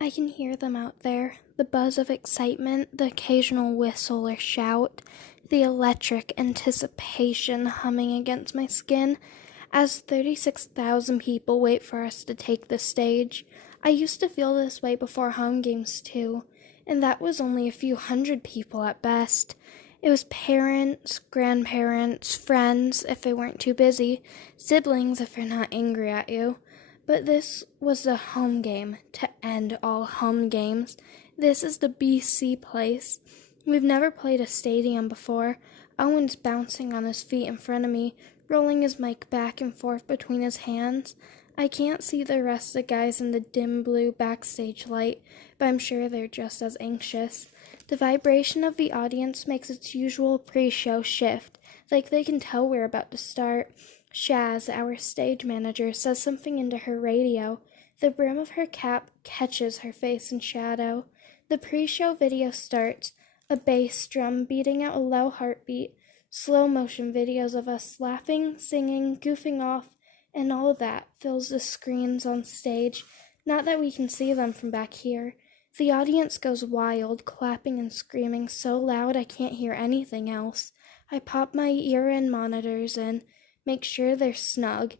I can hear them out there, the buzz of excitement, the occasional whistle or shout, the electric anticipation humming against my skin as 36,000 people wait for us to take the stage. I used to feel this way before home games too, and that was only a few hundred people at best. It was parents, grandparents, friends if they weren't too busy, siblings if they're not angry at you. But this was the home game, to end all home games. This is the BC place. We've never played a stadium before. Owen's bouncing on his feet in front of me, rolling his mic back and forth between his hands. I can't see the rest of the guys in the dim blue backstage light, but I'm sure they're just as anxious. The vibration of the audience makes its usual pre-show shift, like they can tell we're about to start. Shaz, our stage manager, says something into her radio. The brim of her cap catches her face in shadow. The pre-show video starts, a bass drum beating out a low heartbeat, slow-motion videos of us laughing, singing, goofing off, and all that fills the screens on stage. Not that we can see them from back here. The audience goes wild, clapping and screaming so loud I can't hear anything else. I pop my ear-in monitors in, make sure they're snug,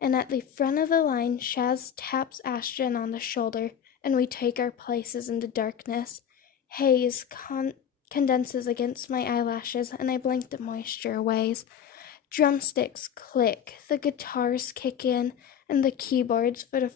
and at the front of the line, Shaz taps Ashton on the shoulder, and we take our places in the darkness. Haze condenses against my eyelashes, and I blink the moisture away. Drumsticks click, the guitars kick in, and the keyboards for the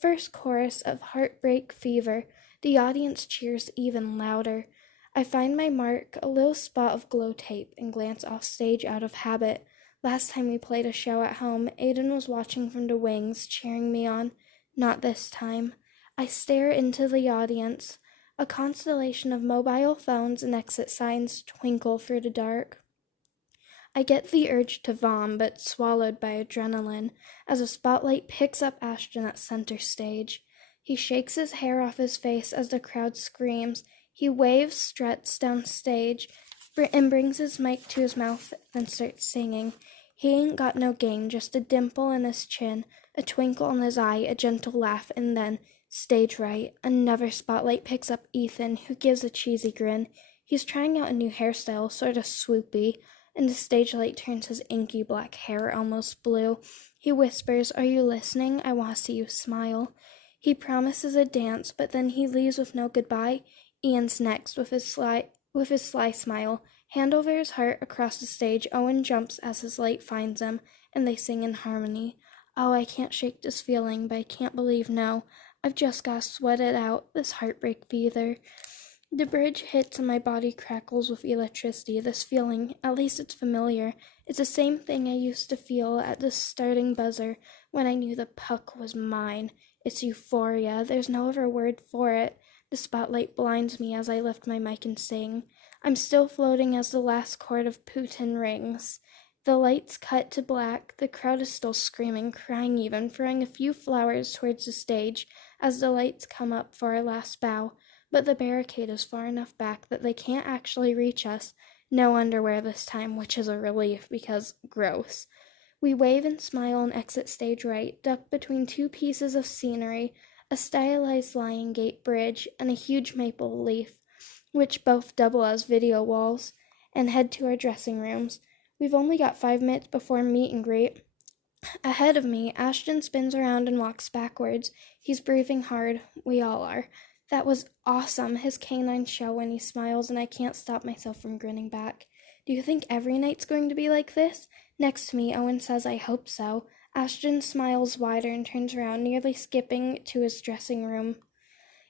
first chorus of Heartbreak Fever. The audience cheers even louder. I find my mark, a little spot of glow tape, and glance off stage out of habit. Last time we played a show at home, Aiden was watching from the wings, cheering me on. Not this time. I stare into the audience. A constellation of mobile phones and exit signs twinkle through the dark. I get the urge to vom, but swallowed by adrenaline, as a spotlight picks up Ashton at center stage. He shakes his hair off his face as the crowd screams. He waves, struts down stage, and brings his mic to his mouth, then starts singing. He ain't got no game, just a dimple in his chin, a twinkle in his eye, a gentle laugh, and then, stage right, another spotlight picks up Ethan, who gives a cheesy grin. He's trying out a new hairstyle, sort of swoopy, and the stage light turns his inky black hair almost blue. He whispers, "Are you listening? I want to see you smile." He promises a dance, but then he leaves with no goodbye. Ian's next with his sly smile. Hand over his heart across the stage, Owen jumps as his light finds him, and they sing in harmony. Oh, I can't shake this feeling, but I can't believe no. I've just got to sweat it out, this heartbreak fever. The bridge hits and my body crackles with electricity. This feeling, at least it's familiar. It's the same thing I used to feel at the starting buzzer when I knew the puck was mine. It's euphoria. There's no other word for it. The spotlight blinds me as I lift my mic and sing. I'm still floating as the last chord of Putin rings. The lights cut to black. The crowd is still screaming, crying even, throwing a few flowers towards the stage as the lights come up for our last bow. But the barricade is far enough back that they can't actually reach us. No underwear this time, which is a relief because gross. We wave and smile and exit stage right, ducked between two pieces of scenery, a stylized lion gate bridge and a huge maple leaf, which both double as video walls, and head to our dressing rooms. We've only got 5 minutes before meet and greet. Ahead of me, Ashton spins around and walks backwards. He's breathing hard. We all are. That was awesome, his canines show when he smiles, and I can't stop myself from grinning back. Do you think every night's going to be like this? Next to me, Owen says I hope so. Ashton smiles wider and turns around, nearly skipping to his dressing room.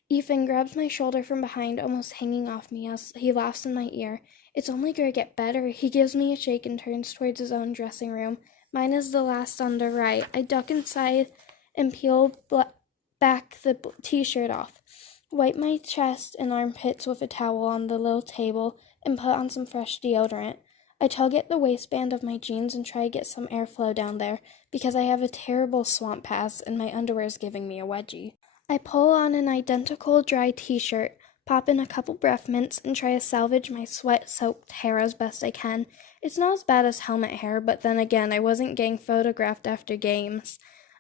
Ethan grabs my shoulder from behind, almost hanging off me as he laughs in my ear. It's only going to get better. He gives me a shake and turns towards his own dressing room. Mine is the last on the right. I duck inside and peel back the t-shirt off. Wipe my chest and armpits with a towel on the little table and put on some fresh deodorant. I tug at the waistband of my jeans and try to get some airflow down there because I have a terrible swamp pass and my underwear is giving me a wedgie. I pull on an identical dry t-shirt, pop in a couple breath mints, and try to salvage my sweat-soaked hair as best I can. It's not as bad as helmet hair, but then again, I wasn't getting photographed after games.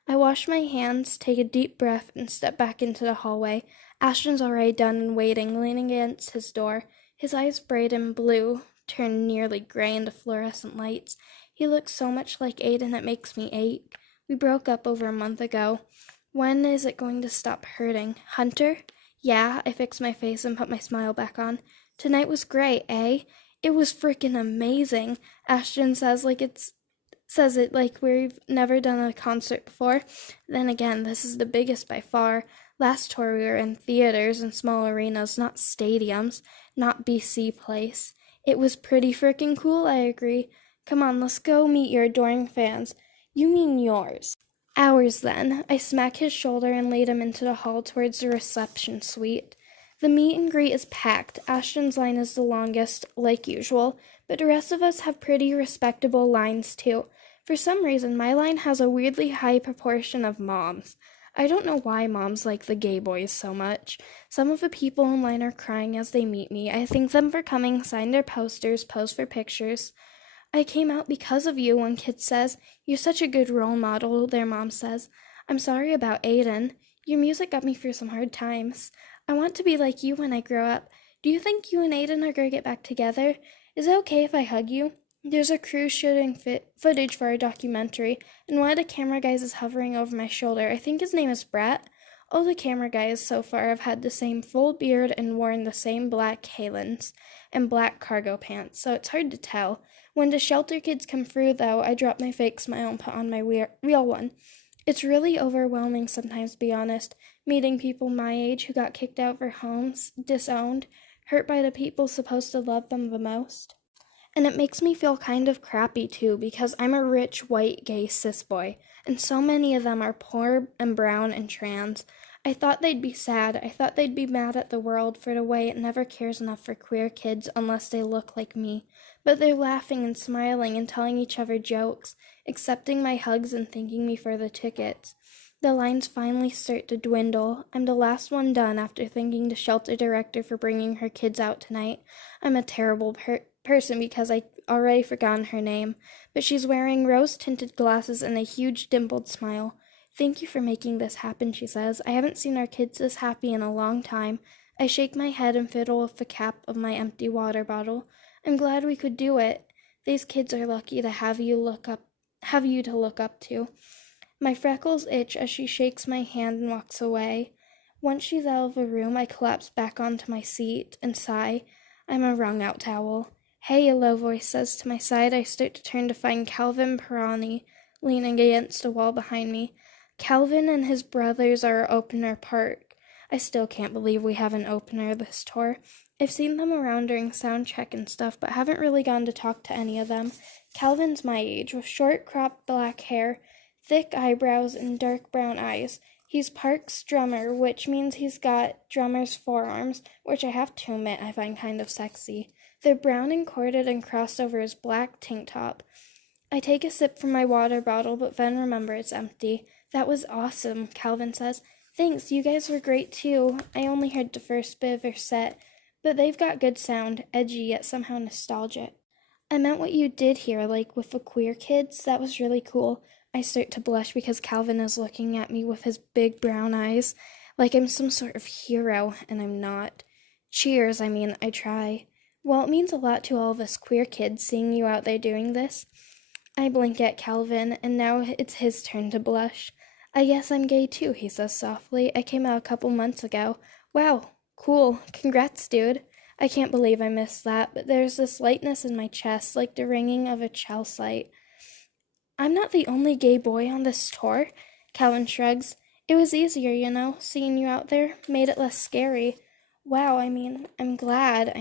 I wash my hands, take a deep breath, and step back into the hallway. Ashton's already done and waiting, leaning against his door. His eyes bright and blue, turned nearly gray into fluorescent lights. He looks so much like Aiden it makes me ache. We broke up over a month ago. When is it going to stop hurting? Hunter? Yeah, I fixed my face and put my smile back on. Tonight was great, eh? It was freaking amazing. Ashton says it like we've never done a concert before. Then again, this is the biggest by far. Last tour we were in theaters and small arenas, not stadiums, not BC Place. It was pretty freaking cool, I agree. Come on, let's go meet your adoring fans. You mean yours. Ours, then. I smack his shoulder and lead him into the hall towards the reception suite. The meet and greet is packed. Ashton's line is the longest, like usual, but the rest of us have pretty respectable lines, too. For some reason, my line has a weirdly high proportion of moms. I don't know why moms like the gay boys so much. Some of the people in line are crying as they meet me. I thank them for coming, sign their posters, pose for pictures. I came out because of you, one kid says. You're such a good role model, their mom says. I'm sorry about Aiden. Your music got me through some hard times. I want to be like you when I grow up. Do you think you and Aiden are going to get back together? Is it okay if I hug you? There's a crew shooting footage for our documentary, and one of the camera guys is hovering over my shoulder. I think his name is Brett. All the camera guys so far have had the same full beard and worn the same black Halens and black cargo pants, so it's hard to tell. When the shelter kids come through, though, I drop my fake smile and put on my real one. It's really overwhelming sometimes, to be honest, meeting people my age who got kicked out of their homes, disowned, hurt by the people supposed to love them the most. And it makes me feel kind of crappy, too, because I'm a rich, white, gay cis boy, and so many of them are poor and brown and trans. I thought they'd be sad. I thought they'd be mad at the world for the way it never cares enough for queer kids unless they look like me. But they're laughing and smiling and telling each other jokes, accepting my hugs and thanking me for the tickets. The lines finally start to dwindle. I'm the last one done after thanking the shelter director for bringing her kids out tonight. I'm a terrible person because I already forgotten her name, but she's wearing rose-tinted glasses and a huge dimpled smile. Thank you for making this happen, she says. I haven't seen our kids this happy in a long time. I shake my head and fiddle with the cap of my empty water bottle. I'm glad we could do it. These kids are lucky to have you to look up to. My freckles itch as she shakes my hand and walks away. Once she's out of the room, I collapse back onto my seat and sigh. I'm a wrung-out towel. Hey, a low voice says to my side. I start to turn to find Calvin Pirani leaning against a wall behind me. Calvin and his brothers are our opener park. I still can't believe we have an opener this tour. I've seen them around during sound check and stuff, but haven't really gone to talk to any of them. Calvin's my age, with short cropped black hair, thick eyebrows, and dark brown eyes. He's Park's drummer, which means he's got drummer's forearms, which I have to admit I find kind of sexy. They're brown and corded and crossed over his black tank top. I take a sip from my water bottle, but then remember it's empty. That was awesome, Calvin says. Thanks, you guys were great too. I only heard the first bit of their set, but they've got good sound, edgy yet somehow nostalgic. I meant what you did here, like with the queer kids. That was really cool. I start to blush because Calvin is looking at me with his big brown eyes, like I'm some sort of hero, and I'm not. Cheers, I try. Well, it means a lot to all of us queer kids seeing you out there doing this. I blink at Calvin, and now it's his turn to blush. I guess I'm gay too, he says softly. I came out a couple months ago. Wow, cool. Congrats, dude. I can't believe I missed that, but there's this lightness in my chest, like the ringing of a shell sight. I'm not the only gay boy on this tour, Calvin shrugs. It was easier, seeing you out there. Made it less scary. Wow, I'm glad.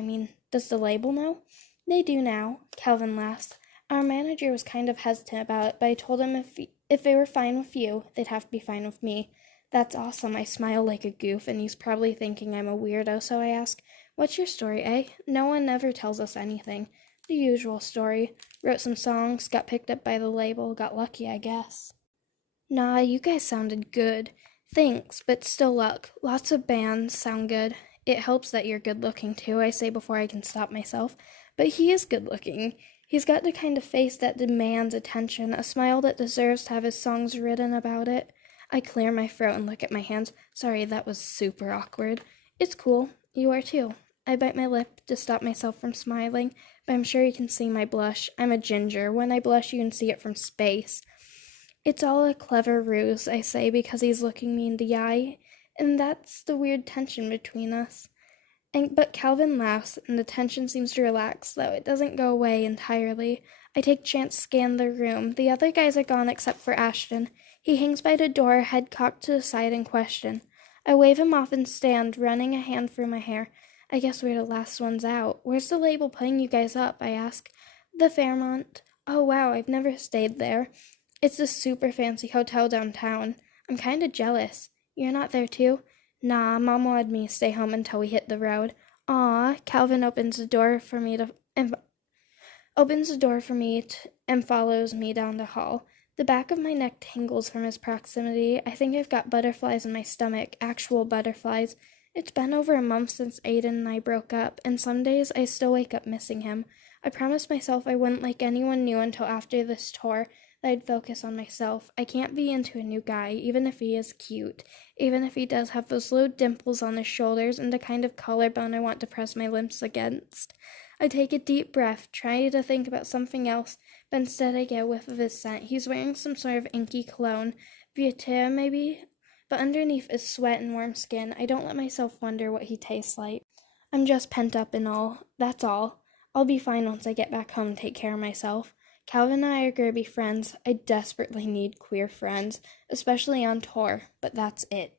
Does the label know? They do now, Calvin laughs. Our manager was kind of hesitant about it, but I told him if they were fine with you, they'd have to be fine with me. That's awesome. I smile like a goof, and he's probably thinking I'm a weirdo, so I ask, what's your story, eh? No one ever tells us anything. The usual story. Wrote some songs, got picked up by the label, got lucky, I guess. Nah, you guys sounded good. Thanks, but still luck. Lots of bands sound good. It helps that you're good looking too, I say before I can stop myself. But he is good looking. He's got the kind of face that demands attention, a smile that deserves to have his songs written about it. I clear my throat and look at my hands. Sorry, that was super awkward. It's cool. You are too. I bite my lip to stop myself from smiling, but I'm sure you can see my blush. I'm a ginger. When I blush, you can see it from space. It's all a clever ruse, I say, because he's looking me in the eye, and that's the weird tension between us. But Calvin laughs, and the tension seems to relax, though it doesn't go away entirely. I take a chance to scan the room. The other guys are gone except for Ashton. He hangs by the door, head cocked to the side in question. I wave him off and stand, running a hand through my hair. I guess we're the last ones out. Where's the label putting you guys up? I ask. The Fairmont. Oh wow, I've never stayed there. It's a super fancy hotel downtown. I'm kinda jealous. You're not there too? Nah, Mom wanted me to stay home until we hit the road. Aw, Calvin opens the door for me and follows me down the hall. The back of my neck tingles from his proximity. I think I've got butterflies in my stomach, actual butterflies. It's been over a month since Aiden and I broke up, and some days I still wake up missing him. I promised myself I wouldn't like anyone new until after this tour, that I'd focus on myself. I can't be into a new guy, even if he is cute, even if he does have those little dimples on his shoulders and the kind of collarbone I want to press my lips against. I take a deep breath, try to think about something else, but instead I get a whiff of his scent. He's wearing some sort of inky cologne, Viateur maybe? But underneath is sweat and warm skin. I don't let myself wonder what he tastes like. I'm just pent up and all. That's all. I'll be fine once I get back home and take care of myself. Calvin and I are going to be friends. I desperately need queer friends, especially on tour, but that's it.